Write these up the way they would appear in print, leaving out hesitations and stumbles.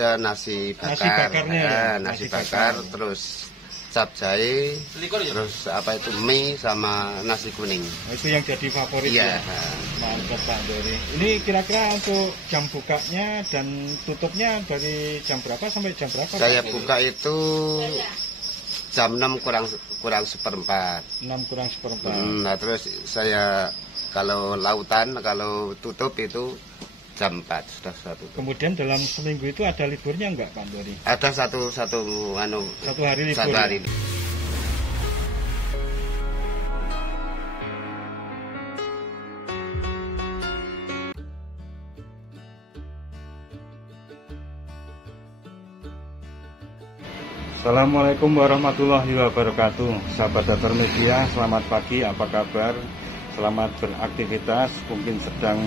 ada nasi bakar. Nasi bakarnya ya? Nasi bakar, terus capcay, terus apa itu mie sama nasi kuning. Itu yang jadi favorit ya. Mantap Pak Dori. Ini kira-kira untuk jam bukanya dan tutupnya dari jam berapa sampai jam berapa? Saya Pak? buka itu jam 6 kurang seperempat. 6 kurang seperempat. Nah terus saya kalau lautan, kalau tutup itu jam 4 sudah satu. Kemudian dalam seminggu itu ada liburnya enggak Pak Dori? Ada satu hari libur. Satu hari. Assalamualaikum warahmatullahi wabarakatuh. Sahabat Datar Media, selamat pagi, apa kabar? Selamat beraktivitas, mungkin sedang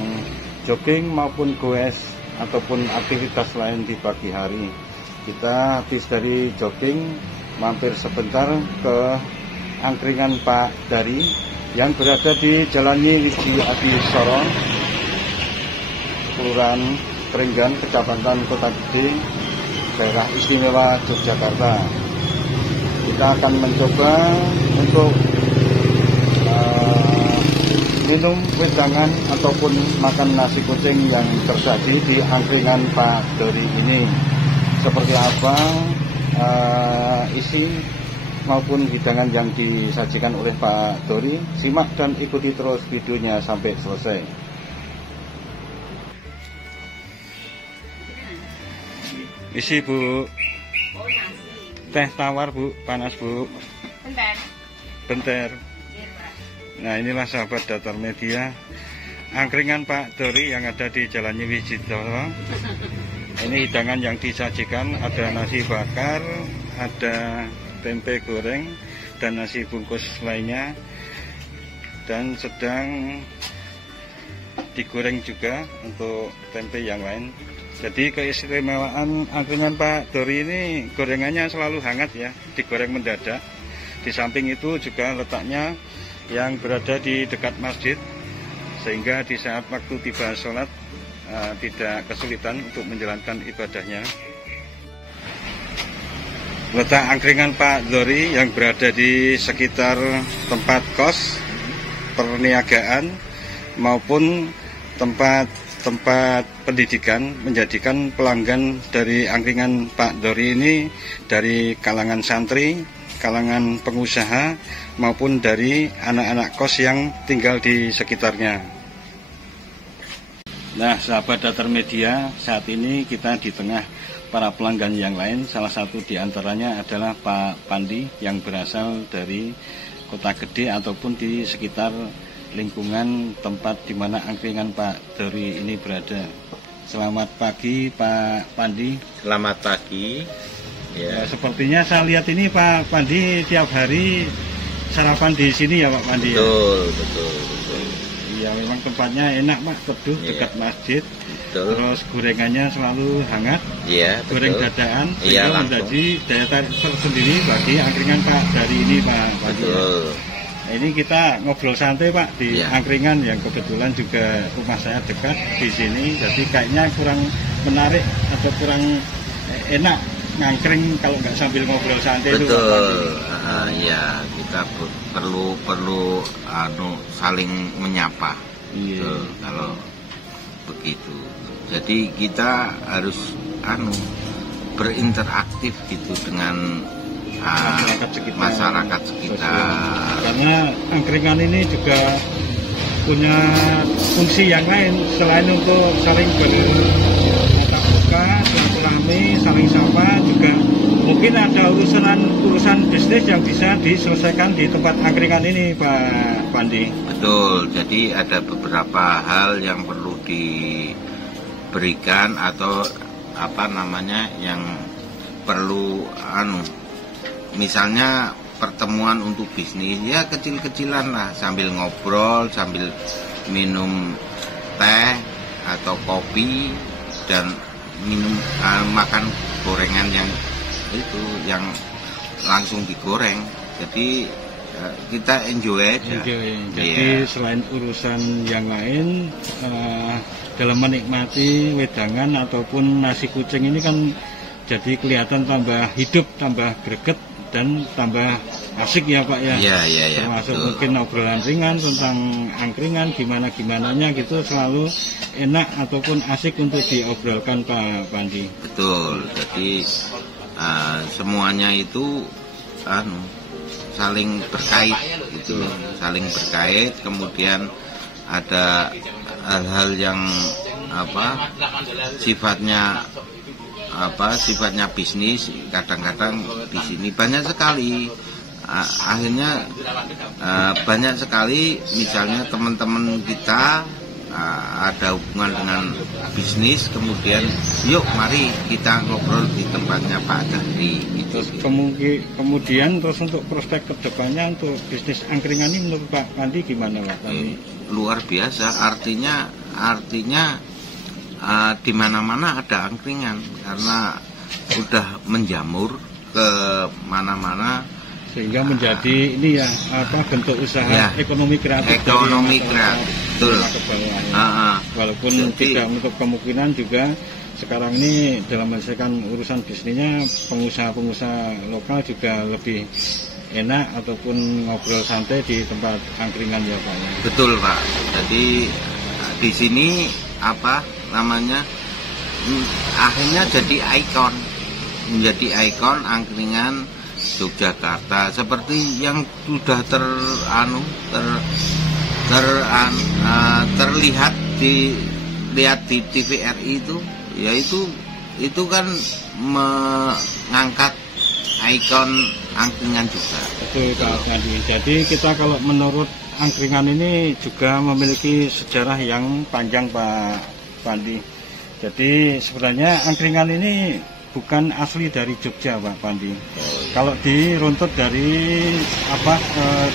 jogging maupun goes ataupun aktivitas lain di pagi hari. Kita habis dari jogging, mampir sebentar ke angkringan Pak Dari yang berada di Jalan Wiji Adi Sorong, Kelurahan Krenggan, Kecamatan Kota Gede, Daerah Istimewa Yogyakarta. Kita akan mencoba untuk minum wedangan ataupun makan nasi kucing yang tersaji di angkringan Pak Dori ini. Seperti apa isi maupun hidangan yang disajikan oleh Pak Dori, simak dan ikuti terus videonya sampai selesai. Isi Bu. Teh tawar Bu, panas Bu. Bentar. Nah inilah sahabat Datar Media, angkringan Pak Dori yang ada di Jalan Wiji Sorong. Ini hidangan yang disajikan, ada nasi bakar, ada tempe goreng, dan nasi bungkus lainnya. Dan sedang digoreng juga untuk tempe yang lain. Jadi keistimewaan angkringan Pak Dori ini gorengannya selalu hangat ya, digoreng mendadak. Di samping itu juga letaknya yang berada di dekat masjid, sehingga di saat waktu tiba sholat tidak kesulitan untuk menjalankan ibadahnya. Letak angkringan Pak Dori yang berada di sekitar tempat kos, perniagaan maupun tempat pendidikan, menjadikan pelanggan dari angkringan Pak Dori ini dari kalangan santri, kalangan pengusaha maupun dari anak-anak kos yang tinggal di sekitarnya. Nah, sahabat Datar Media, saat ini kita di tengah para pelanggan yang lain. Salah satu di antaranya adalah Pak Pandi yang berasal dari Kota Gede ataupun di sekitar lingkungan tempat di mana angkringan Pak Dori ini berada. Selamat pagi Pak Pandi. Selamat pagi. Ya, sepertinya saya lihat ini Pak Pandi tiap hari sarapan di sini ya Pak Pandi. Betul. Iya, memang tempatnya enak Pak, teduh, dekat masjid. Betul. Terus gorengannya selalu hangat. Iya, goreng dadaan. Iya, menjadi daya tarik tersendiri bagi angkringan Pak Dari ini Pak Pandi. Betul. Nah, ini kita ngobrol santai Pak di angkringan yang kebetulan juga rumah saya dekat di sini. Jadi kayaknya kurang menarik atau kurang enak ngangkring kalau nggak sambil ngobrol santai. Betul. Ya, kita perlu saling menyapa. Iya. Betul, kalau begitu. Jadi kita harus berinteraktif gitu dengan masyarakat sekitar. Karena angkringan ini juga punya fungsi yang lain selain untuk saling bertatap muka, silaturahmi, saling sapa, juga mungkin ada urusan bisnis yang bisa diselesaikan di tempat angkringan ini Pak Pandi. Betul. Jadi ada beberapa hal yang perlu diberikan atau yang perlu misalnya pertemuan untuk bisnis ya kecil-kecilan lah, sambil ngobrol, sambil minum teh atau kopi dan makan gorengan yang langsung digoreng. Jadi kita enjoy aja. Jadi selain urusan yang lain, dalam menikmati wedangan ataupun nasi kucing ini kan jadi kelihatan tambah hidup, tambah greget dan tambah asik ya Pak ya. Iya. Termasuk Betul. mungkin obrolan ringan tentang angkringan gimana-gimananya gitu selalu enak ataupun asik untuk diobrolkan Pak Pandi. Betul. Jadi semuanya itu saling terkait gitu, saling berkait. Kemudian ada hal-hal yang sifatnya bisnis, kadang-kadang di sini banyak sekali. Akhirnya banyak sekali, misalnya teman-teman kita ada hubungan dengan bisnis, kemudian yuk mari kita ngobrol di tempatnya Pak Dahri gitu. Kemudian terus untuk prospek kedepannya untuk bisnis angkringan ini menurut Pak Pandi gimana Pak? Luar biasa, artinya di mana-mana ada angkringan karena udah menjamur ke mana-mana. Sehingga menjadi ini ya bentuk usaha ekonomi kreatif. Betul. Walaupun tidak menutup kemungkinan juga sekarang ini dalam menyelesaikan urusan bisnisnya pengusaha-pengusaha lokal juga lebih enak ataupun ngobrol santai di tempat angkringan ya Pak. Betul Pak. Jadi di sini akhirnya jadi menjadi ikon angkringan Yogyakarta, seperti yang sudah terlihat di TVRI itu, yaitu kan mengangkat ikon angkringan juga. Betul Pak Pandi. Jadi kita kalau menurut angkringan ini juga memiliki sejarah yang panjang Pak Pandi. Jadi sebenarnya angkringan ini bukan asli dari Jogja Pak Pandi. Kalau diruntut dari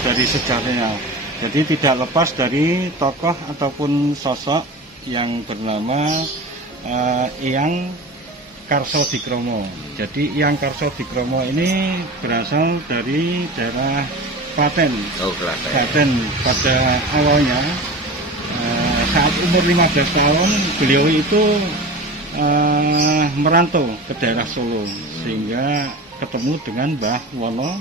dari sejarahnya, jadi tidak lepas dari tokoh ataupun sosok yang bernama Eyang Karso-Dikromo. Jadi Eyang Karso-Dikromo ini berasal dari daerah Klaten. Klaten. Pada awalnya saat umur 15 tahun beliau itu merantau ke daerah Solo sehingga ketemu dengan Mbah Wono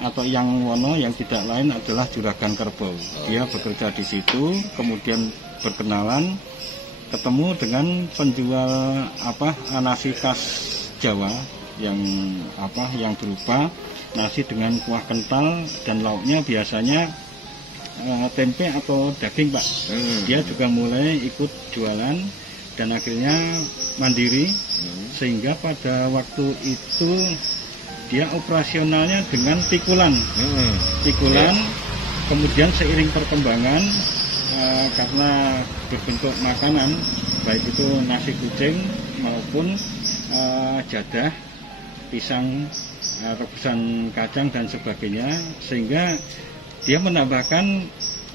atau Yang Wono yang tidak lain adalah Juragan Kerbau. Dia bekerja di situ, kemudian berkenalan, ketemu dengan penjual nasi khas Jawa yang berupa nasi dengan kuah kental dan lauknya biasanya tempe atau daging Pak. Dia juga mulai ikut jualan dan akhirnya mandiri sehingga pada waktu itu dia operasionalnya dengan pikulan. Kemudian seiring perkembangan karena berbentuk makanan baik itu nasi kucing maupun jadah, pisang, rebusan kacang dan sebagainya, sehingga dia menambahkan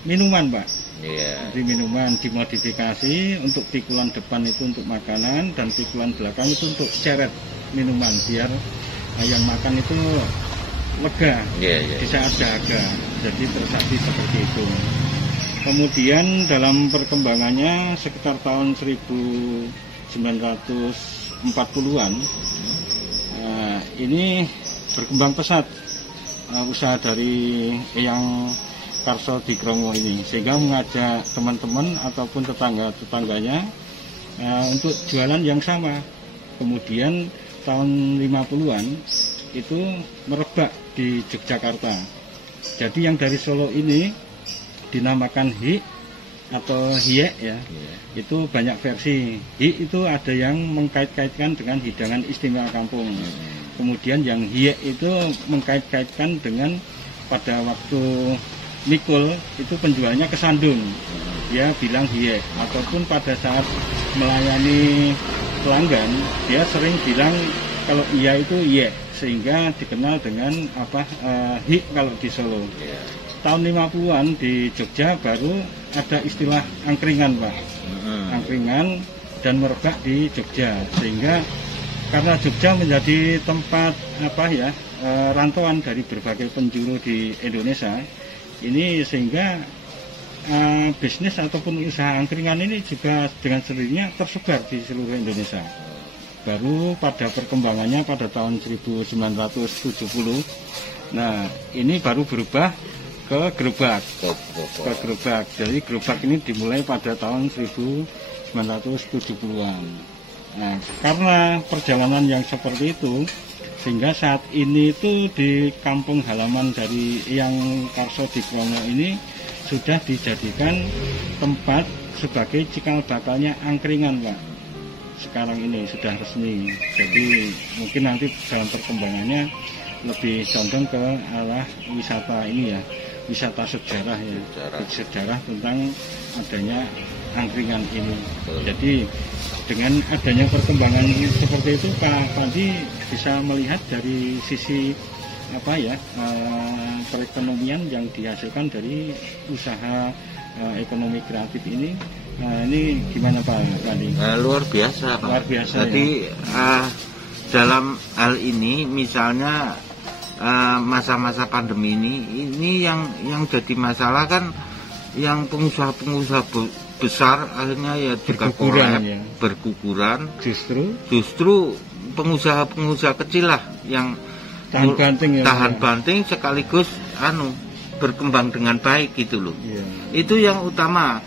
minuman Pak. Jadi minuman dimodifikasi, untuk pikulan depan itu untuk makanan dan pikulan belakang itu untuk ceret minuman biar yang makan itu lega di saat dahaga. Jadi tersaji seperti itu. Kemudian dalam perkembangannya sekitar tahun 1940-an ini berkembang pesat usaha dari Eyang Karso-Dikromo ini, sehingga mengajak teman-teman ataupun tetangga-tetangganya untuk jualan yang sama. Kemudian tahun 50-an itu merebak di Yogyakarta. Jadi yang dari Solo ini dinamakan Hi atau Hiek ya. Itu banyak versi. Hi itu ada yang mengkait-kaitkan dengan hidangan istimewa kampung. Kemudian yang Hiek itu mengkait-kaitkan dengan pada waktu mikul itu penjualnya kesandung, dia bilang hiek, ataupun pada saat melayani pelanggan dia sering bilang kalau iya itu ye, sehingga dikenal dengan hi kalau di Solo. Tahun 50-an di Jogja baru ada istilah angkringan Pak, angkringan dan merebak di Jogja, sehingga karena Jogja menjadi tempat rantauan dari berbagai penjuru di Indonesia ini, sehingga bisnis ataupun usaha angkringan ini juga dengan sendirinya tersebar di seluruh Indonesia. Baru pada perkembangannya pada tahun 1970, nah ini baru berubah ke gerobak. Jadi gerobak ini dimulai pada tahun 1970-an. Nah, karena perjalanan yang seperti itu, sehingga saat ini itu di kampung halaman dari Eyang Karso Dikrono ini sudah dijadikan tempat sebagai cikal bakalnya angkringan, Pak. Sekarang ini sudah resmi. Jadi mungkin nanti dalam perkembangannya lebih condong ke arah wisata ini ya, wisata sejarah ya, sejarah tentang adanya angkringan ini. Jadi dengan adanya perkembangan seperti itu, Pak Pandi bisa melihat dari sisi perekonomian yang dihasilkan dari usaha ekonomi kreatif ini. Ini gimana Pak Pandi? Luar biasa, Pak. Luar biasa. Jadi dalam hal ini misalnya masa-masa pandemi ini yang jadi masalah kan yang pengusaha-pengusaha besar akhirnya ya juga berguguran. Justru pengusaha-pengusaha kecil lah yang tahan banting sekaligus berkembang dengan baik gitu loh. Itu yang utama.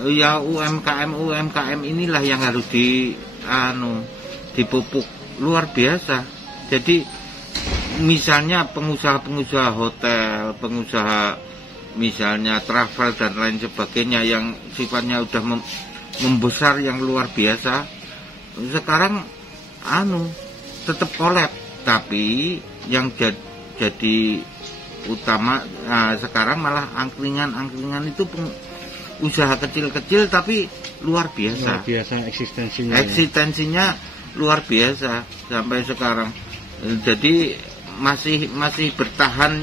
Ya UMKM inilah yang harus dipupuk luar biasa. Jadi misalnya pengusaha-pengusaha hotel, pengusaha misalnya travel dan lain sebagainya yang sifatnya udah membesar yang luar biasa, sekarang tetap kolab, tapi yang jadi utama sekarang malah angkringan itu usaha kecil-kecil tapi luar biasa. Eksistensinya luar biasa sampai sekarang. Jadi masih bertahan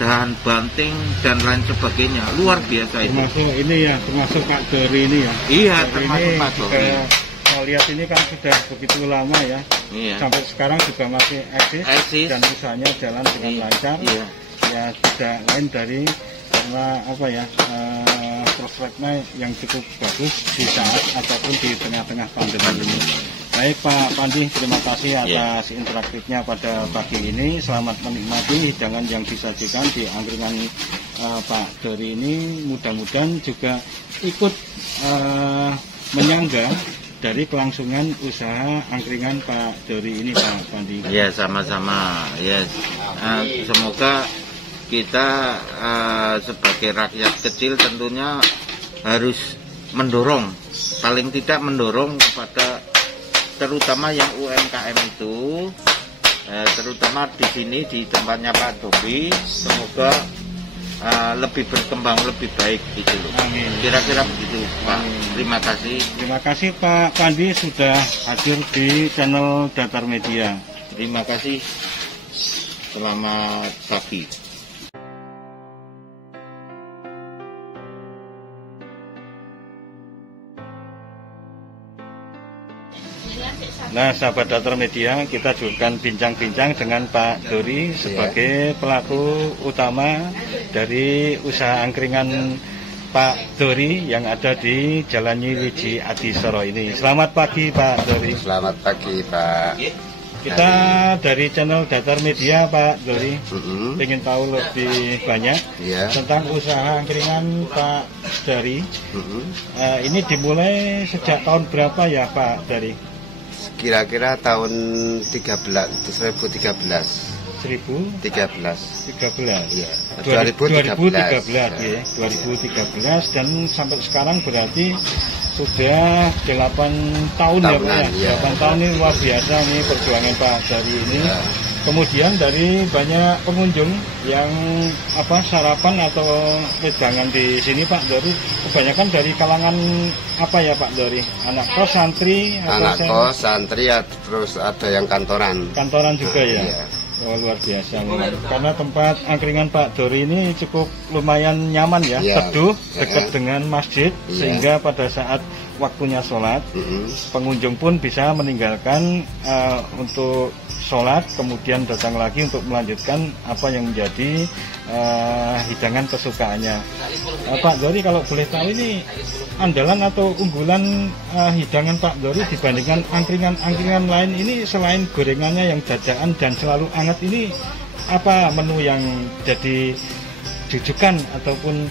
tahan banting dan lain sebagainya, luar biasa itu. Termasuk ini ya, termasuk Pak Dori ini ya. Iya, termasuk Pak Dori. Saya lihat ini kan sudah begitu lama ya. Iya. Sampai sekarang juga masih eksis. Dan usahanya jalan dengan lancar. Iya. Ya tidak lain dari karena prospeknya yang cukup bagus di saat ataupun di tengah-tengah pandemi ini. Baik Pak Pandi, terima kasih atas interaktifnya pada pagi ini. Selamat menikmati hidangan yang disajikan di angkringan Pak Dori ini. Mudah-mudahan juga ikut menyangga dari kelangsungan usaha angkringan Pak Dori ini, Pak Pandi. Ya, sama-sama. Ya, semoga kita sebagai rakyat kecil tentunya harus mendorong, paling tidak mendorong kepada terutama yang UMKM itu, terutama di sini di tempatnya Pak Dori, semoga lebih berkembang lebih baik gitu loh. Amin. Kira-kira begitu Pak. Amin. Terima kasih. Terima kasih Pak Pandi sudah hadir di channel Datar Media. Terima kasih. Selamat pagi. Nah, sahabat Datar Media, kita juga bincang-bincang dengan Pak Dori sebagai pelaku utama dari usaha angkringan Pak Dori yang ada di Jalan Nyi Wiji Adisoro ini. Selamat pagi Pak Dori. Selamat pagi Pak. Kita dari channel Datar Media Pak Dori ingin tahu lebih banyak tentang usaha angkringan Pak Dori. Ini dimulai sejak tahun berapa ya Pak Dori? Kira-kira tahun 2013. 2013. Iya. 2013 ya. 2013 dan sampai sekarang berarti sudah 8 tahun ya Pak ya. 8 tahun ini luar biasa nih perjuangan Pak Dori ini. Kemudian dari banyak pengunjung yang sarapan atau wedangan di sini Pak Dori, kebanyakan dari kalangan apa ya Pak Dori? Anak kos, santri? Anak kos, santri, terus ada yang kantoran. Kantoran juga ya? Iya. Oh, luar biasa. Karena tempat angkringan Pak Dori ini cukup lumayan nyaman ya, teduh, dekat dengan masjid, sehingga pada saat waktunya sholat, pengunjung pun bisa meninggalkan untuk sholat, kemudian datang lagi untuk melanjutkan apa yang menjadi hidangan kesukaannya. Pak Dori, kalau boleh tahu ini andalan atau unggulan hidangan Pak Dori dibandingkan angkringan-angkringan lain ini, selain gorengannya yang dadakan dan selalu hangat ini, apa menu yang jadi jujukan ataupun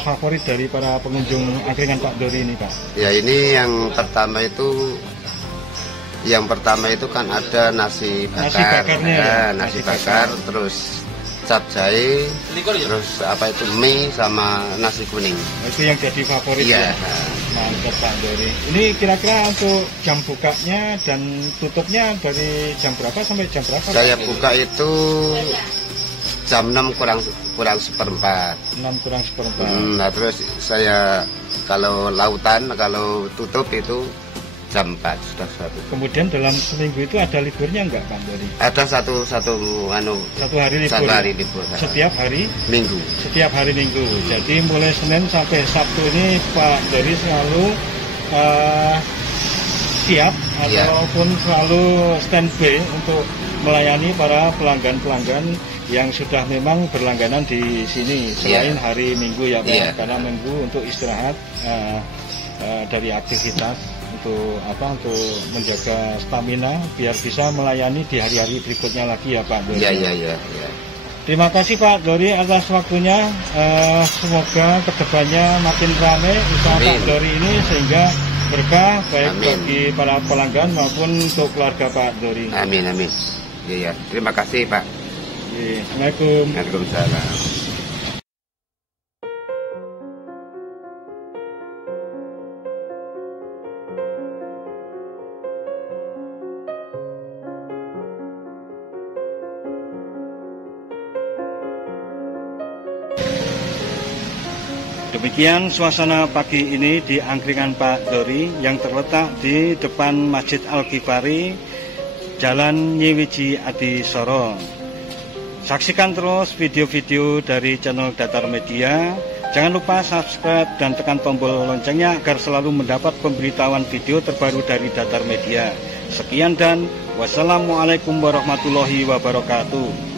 favorit dari para pengunjung angkringan Pak Dori ini, Pak? Ya, ini yang pertama itu kan ada nasi bakar, nasi bakar, terus cap jahe, terus apa itu mie sama nasi kuning. Itu yang jadi favorit ya. Mantap Pak Dori. Ini kira-kira untuk jam bukanya dan tutupnya dari jam berapa sampai jam berapa? Saya buka itu jam 6 kurang seperempat. 6 kurang seperempat. Nah, terus saya kalau lautan, kalau tutup itu jam 4 sudah satu. Kemudian dalam seminggu itu ada liburnya enggak Pak Dori? Ada satu hari libur. Setiap hari Minggu. Setiap hari Minggu. Jadi mulai Senin sampai Sabtu ini Pak Dori selalu siap ataupun selalu standby untuk melayani para pelanggan-pelanggan yang sudah memang berlangganan di sini selain hari Minggu ya Pak, karena Minggu untuk istirahat dari aktivitas untuk menjaga stamina biar bisa melayani di hari-hari berikutnya lagi ya Pak Dori. Iya. Terima kasih Pak Dori atas waktunya. Semoga kedepannya makin ramai usaha Pak Dori ini sehingga berkah baik bagi para pelanggan maupun untuk keluarga Pak Dori. Amin. Iya. Terima kasih Pak. Assalamualaikum. Waalaikumsalam. Demikian suasana pagi ini di angkringan Pak Dori yang terletak di depan Masjid Al-Ghifari, Jalan Nyiwiji Adi Soro. Saksikan terus video-video dari channel Datar Media. Jangan lupa subscribe dan tekan tombol loncengnya agar selalu mendapat pemberitahuan video terbaru dari Datar Media. Sekian dan wassalamualaikum warahmatullahi wabarakatuh.